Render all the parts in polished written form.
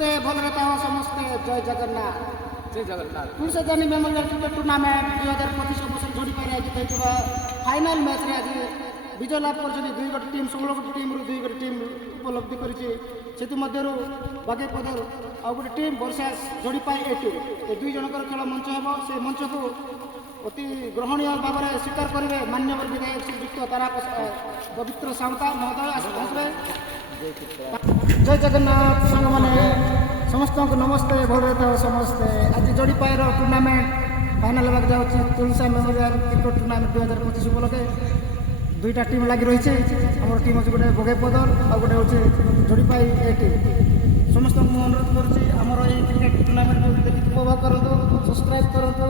ସମସ୍ତେ ଭଲରେ ଥାଅ ସମସ୍ତେ ଜୟ ଜଗନ୍ନାଥ। ଜୟ ଜଗନ୍ନାଥ। ଓଡ଼ିଶା ଜାନି ମେମୋରିଆଲ କ୍ରିକେଟ ଟୁର୍ଣ୍ଣାମେଣ୍ଟ 2025 ବର୍ଷ ଯୋଡ଼ିପାରେ ଆଜି ହୋଇଥିବା ଫାଇନାଲ ମ୍ୟାଚ୍ରେ ଆଜି ବିଜୟ ଲାଭ କରିଛନ୍ତି 2 ଗୋଟି ଟିମ୍ 16 ଗୋଟି ଟିମ୍ରୁ 2 ଗୋଟି ଟିମ୍ ଉପଲବ୍ଧି କରିଛି। ସେଥିମଧ୍ୟରୁ ବାଗେପଦର ଆଉ ଗୋଟେ ଟିମ୍ ବର୍ଷାସ୍ ଯୋଡ଼ିପାଇ ଏ ଟିମ୍ ଏ ଦୁଇ ଜଣଙ୍କର ଖେଳ ମଞ୍ଚ ହେବ। ସେ ମଞ୍ଚକୁ ଅତି ଗ୍ରହଣୀୟ ଭାବରେ ସ୍ୱୀକାର କରିବେ ମାନ୍ୟବର ବିଧାୟକ ଶ୍ରୀଯୁକ୍ତ ତାରା ପବିତ୍ର ସାଉତା ମହୋଦୟ ଆସିବେ। ଜୟ ଜଗନ୍ନାଥ ସାଙ୍ଗମାନେ ସମସ୍ତଙ୍କୁ ନମସ୍ତେ ଭଲରେ ଥାଅ ସମସ୍ତେ। ଆଜି ଯୋଡ଼ିପାଇର ଟୁର୍ଣ୍ଣାମେଣ୍ଟ ଫାଇନାଲ ହେବାକୁ ଯାଉଛି ତୁଳସା ମେମୋରିଆଲ କ୍ରିକେଟ ଟୁର୍ଣ୍ଣାମେଣ୍ଟ 2025 ଉପଲକ୍ଷେ ଦୁଇଟା ଟିମ୍ ଲାଗି ରହିଛି। ଆମର ଟିମ୍ ହେଉଛି ଗୋଟେ ବଗେପଦର ଆଉ ଗୋଟେ ହେଉଛି ଯୋଡ଼ିପାଇ ଏ ଟିମ୍। ସମସ୍ତଙ୍କୁ ମୁଁ ଅନୁରୋଧ କରୁଛି ଆମର ଏହି କ୍ରିକେଟ ଟୁର୍ଣ୍ଣାମେଣ୍ଟକୁ ଦେଖି ଉପଭୋଗ କରନ୍ତୁ, ସବସ୍କ୍ରାଇବ୍ କରନ୍ତୁ,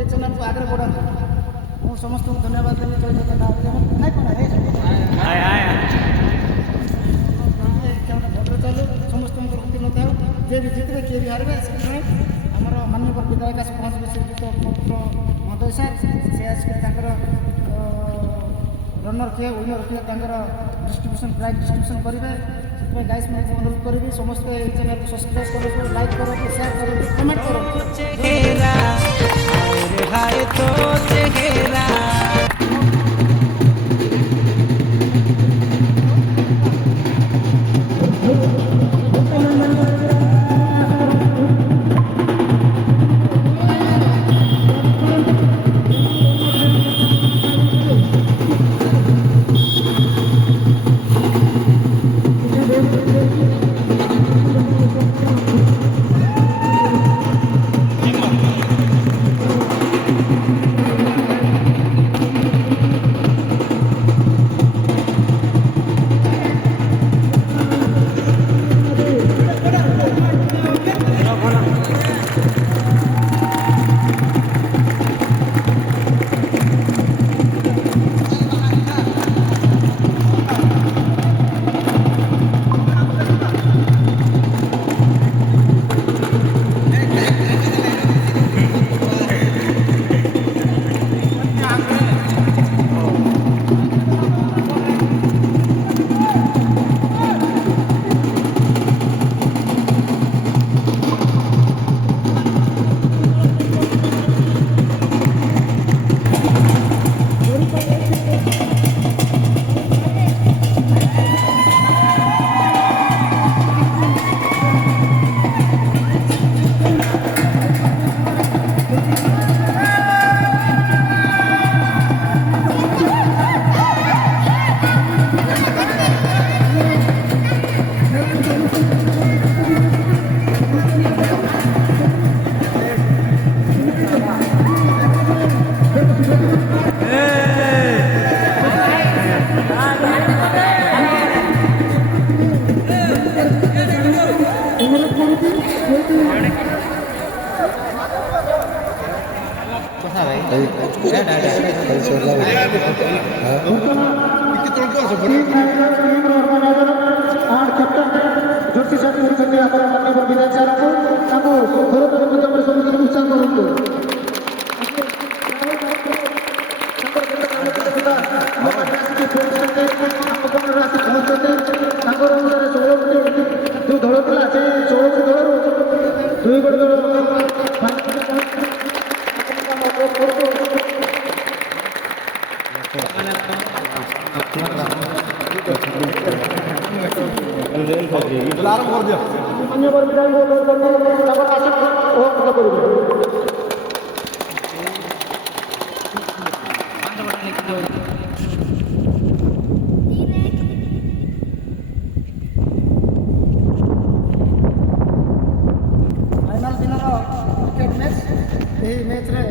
ଏ ଚ୍ୟାନେଲକୁ ଆଗରେ ବଢ଼ାନ୍ତୁ। ମୁଁ ସମସ୍ତଙ୍କୁ ଧନ୍ୟବାଦ ଦେବି। ଜୟ ଜଗନ୍ନାଥ। ଭଲରେ ଚାଲୁ ସମସ୍ତଙ୍କର ଉତ୍ତୀର୍ଣ୍ଣ ଥାଉ। ଯିଏ ବି ଜିତିବେ କିଏ ବି ହାରିବେ ସେଥିପାଇଁ ଆମର ମାନ୍ୟବର ବିଧାୟକ ଆସି ପହଞ୍ଚିବେ ଶ୍ରୀଯୁକ୍ତ ପବିତ୍ର ମହୋଦୟ ସାର୍। ସେ ଆସିକି ତାଙ୍କର ରନର୍ କିଏ ୱିନର୍ କିଏ ତାଙ୍କର ଡିଷ୍ଟ୍ରିବ୍ୟୁସନ୍ ପ୍ରାଇଜ୍ ଡିଷ୍ଟ୍ରିବ୍ୟୁସନ୍ କରିବେ। ସେଥିପାଇଁ ଗାଇସ୍ ମୁଁ ଅନୁରୋଧ କରିବି ସମସ୍ତେ ଏହି ଚ୍ୟାନେଲକୁ ସବସ୍କ୍ରାଇବ୍ କରନ୍ତୁ, ଲାଇକ୍ କରନ୍ତୁ, ସେୟାର କରନ୍ତୁ, କମେଣ୍ଟ କରନ୍ତୁ। फाइनाल दिन क्रिकेट मैच यही मैच रे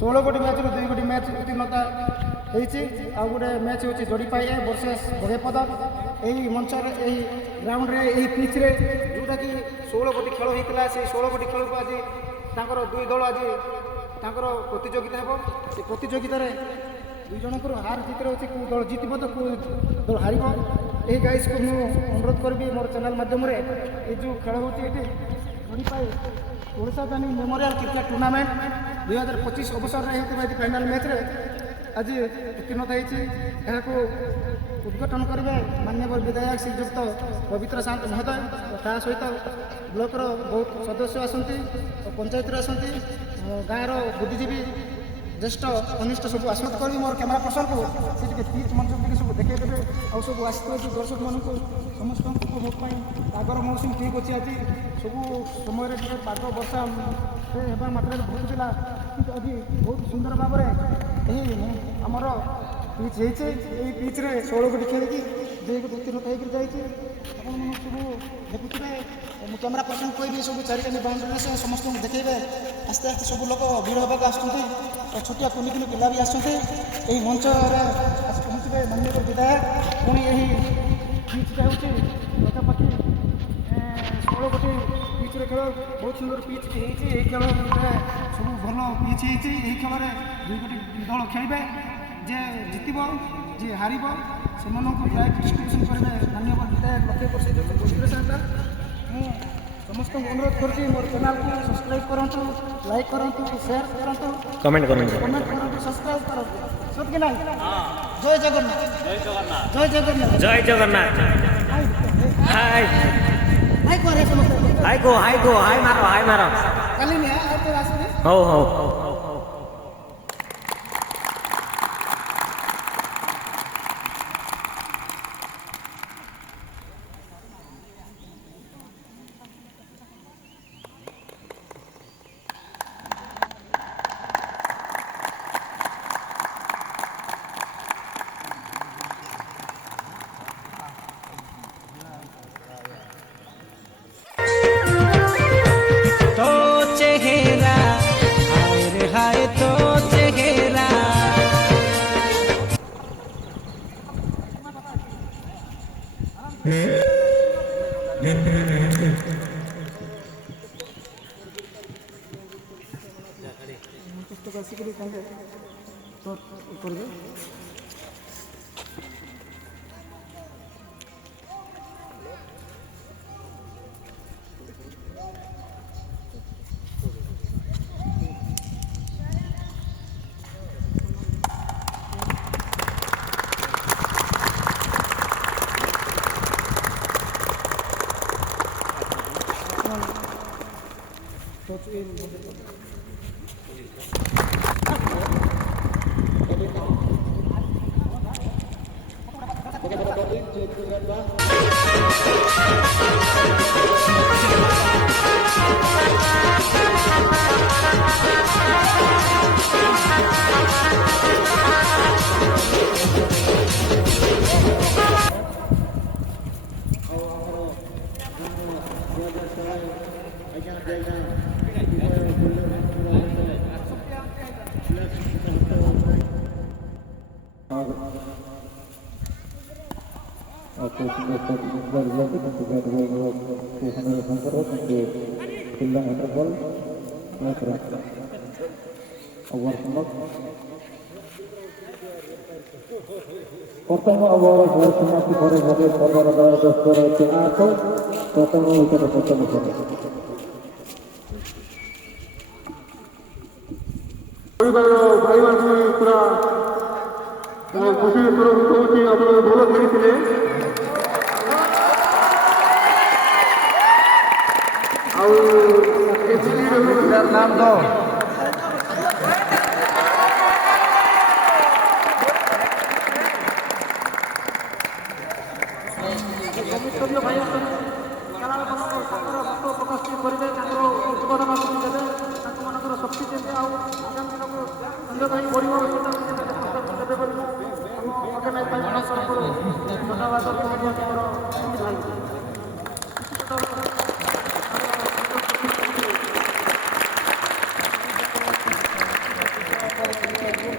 16 गोटी मैच 2 गोटी मैच उत्तीर्णता होती आ गोटे मैच हूँ जोड़ीपाई वर्सेस बगेपद यही मंच यही ग्राउंड रे यही पिच रे जोटा कि 16 गोटी खेल होता से 16 गोटी खेल को आज दुई दल आज प्रतियोगिता हे से प्रतियोगित दुई जन हार जीत अच्छे कौ दल जीत तो कौ दल हार यही गाइस को मुझे अनुरोध करी मोर चैनल मध्यम ये जो खेल होती जोड़ीपाई ओडिशा जानी मेमोरियल क्रिकेट टूर्नामेंट 2025 अवसर में होता फाइनाल मैच रे आज उत्तीर्णता होती उद्घाटन करेंगे माननीय विधायक श्रीजुक्त पवित्र सामंत महोदय ता सहित ब्लॉकर बहुत सदस्य आसती पंचायत आसती गाँव बुद्धिजीवी ज्येष्ठ कनिष्ठ सब आशीर्वाद करी मोर कैमेरा पर्सन को पिच मंच सब देखदेवे आउ सब आसते दर्शक मानक समस्त उपभोग पागर मौसम ठीक अच्छे आज सब समय पाग वर्षा होगा मात्रा बहुत था कि आज बहुत सुंदर भाव में आमर पिच होती पिच्रे 16 गोटी खेलिकी 2 गोटी उत्तीर्ण होकर जाइए सब देखुए कैमेरा पर्सन कह सब चारिटा बाउंड्री समस्त देखेबे आस्ते आस्ते सब लोग भीड़ होगा आसुँच छोटिया कुनि कुनि पिला भी आसते यही मंच पहुँचे माननीय विधायक पुणी यही पिचटा हूँ पाखापाखि 16 गोटी पिच्रे खेल बहुत सुंदर पिच होती खेल सब भल पिच होती खेल में 2 गोटी दल खेलें जे जितब जी हार से प्राइज डिस्ट्रीब्यूशन करेंगे माननीय विधायक लक्ष्य प्रसाद समस्त अनुरोध करुँच मोर चैनल को सब्सक्राइब करूँ लाइक करूँ शेयर करूँ कमेंट करूँ सब्सक्राइब करूँ सत कि ना जय जगन्नाथ जय जगन्नाथ जय जगन्नाथ हाय हाय करे समस्त हाय मारो काली नहीं है तो आसबे हो पुस्तक आसिक करेंगे प्रथम ओवर घर समाप्ति करे भने सर्वर 10 रन 8 प्रथम विकेट प्रथम करे भाई माने पूरा खुशी होची आपण बोल खेळिले ଆଉ ଏସିଡି ର नाम दो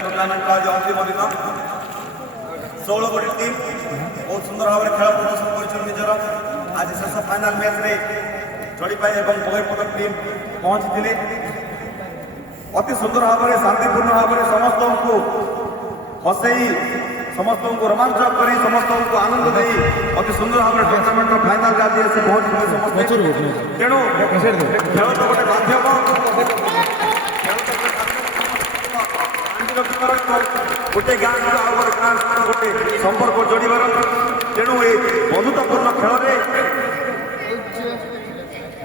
टूर्नामेंट का जो अंतिम दिन 16 गोटी टीम बहुत सुंदर भाव में खेल प्रदर्शन कर आज शेष फाइनाल मैच में चढ़ीपाई और बगैरपद टीम पहुंची अति सुंदर भाव में शांतिपूर्ण भाव में समस्त को हसई समस्त को रोमांचक कर समस्त को आनंद दे अति सुंदर भाव में टूर्नामेंट फाइनाल का दिए से बहुत समस्त तेणु खेल तो गोटे माध्यम ସାଙ୍ଗସାଥି ରଖିବାର ଗୋଟେ ଗାଁ ସହିତ ଆଉ ଗୋଟେ ଗାଁ ସହିତ ଗୋଟେ ସମ୍ପର୍କ ଯୋଡ଼ିବାର ତେଣୁ ଏ ବନ୍ଧୁତାପୂର୍ଣ୍ଣ ଖେଳରେ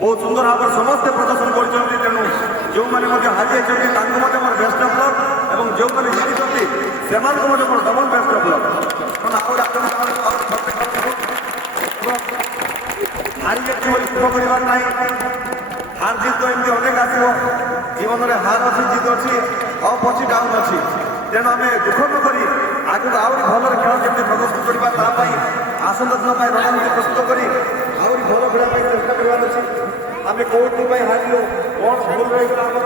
ବହୁତ ସୁନ୍ଦର ଭାବରେ ସମସ୍ତେ ପ୍ରଦର୍ଶନ କରିଛନ୍ତି ତେଣୁ ଯେଉଁମାନେ ମଧ୍ୟ ହାରିଯାଇଛନ୍ତି ତାଙ୍କୁ ମଧ୍ୟ ମୋର ବେଷ୍ଟ ଅଫ୍ ଲକ୍ ଏବଂ ଯେଉଁମାନେ ଜିତିଛନ୍ତି ସେମାନଙ୍କୁ ମଧ୍ୟ ମୋର ଡବଲ ବେଷ୍ଟ ଅଫ୍ ଲକ୍ କାରଣ ହାରିଯାଇଛି ବୋଲି ସୁଖ କରିବାର ନାହିଁ ହାର ଜିତ ତ ଏମିତି ଅନେକ ଆସିବ ଜୀବନରେ ହାର ଅଛି ଜିତ ଅଛି ଅପ୍ ଅଛି ଡାଉନ୍ ଅଛି ତେଣୁ ଆମେ ଦୁଃଖ ନ କରି ଆଗକୁ ଆହୁରି ଭଲରେ ଖେଳ କେମିତି ପ୍ରଦର୍ଶନ କରିବା ତା ପାଇଁ ଆସନ୍ତା ଦିନ ପାଇଁ ରଣନୀତି ପ୍ରସ୍ତୁତ କରି ଆହୁରି ଭଲ ଖେଳିବା ପାଇଁ ଚେଷ୍ଟା କରିବାର ଅଛି ଆମେ କୋଉଥିପାଇଁ ହାରିଲୁ କ'ଣ ଭୁଲ ରହିଗଲା ଆମର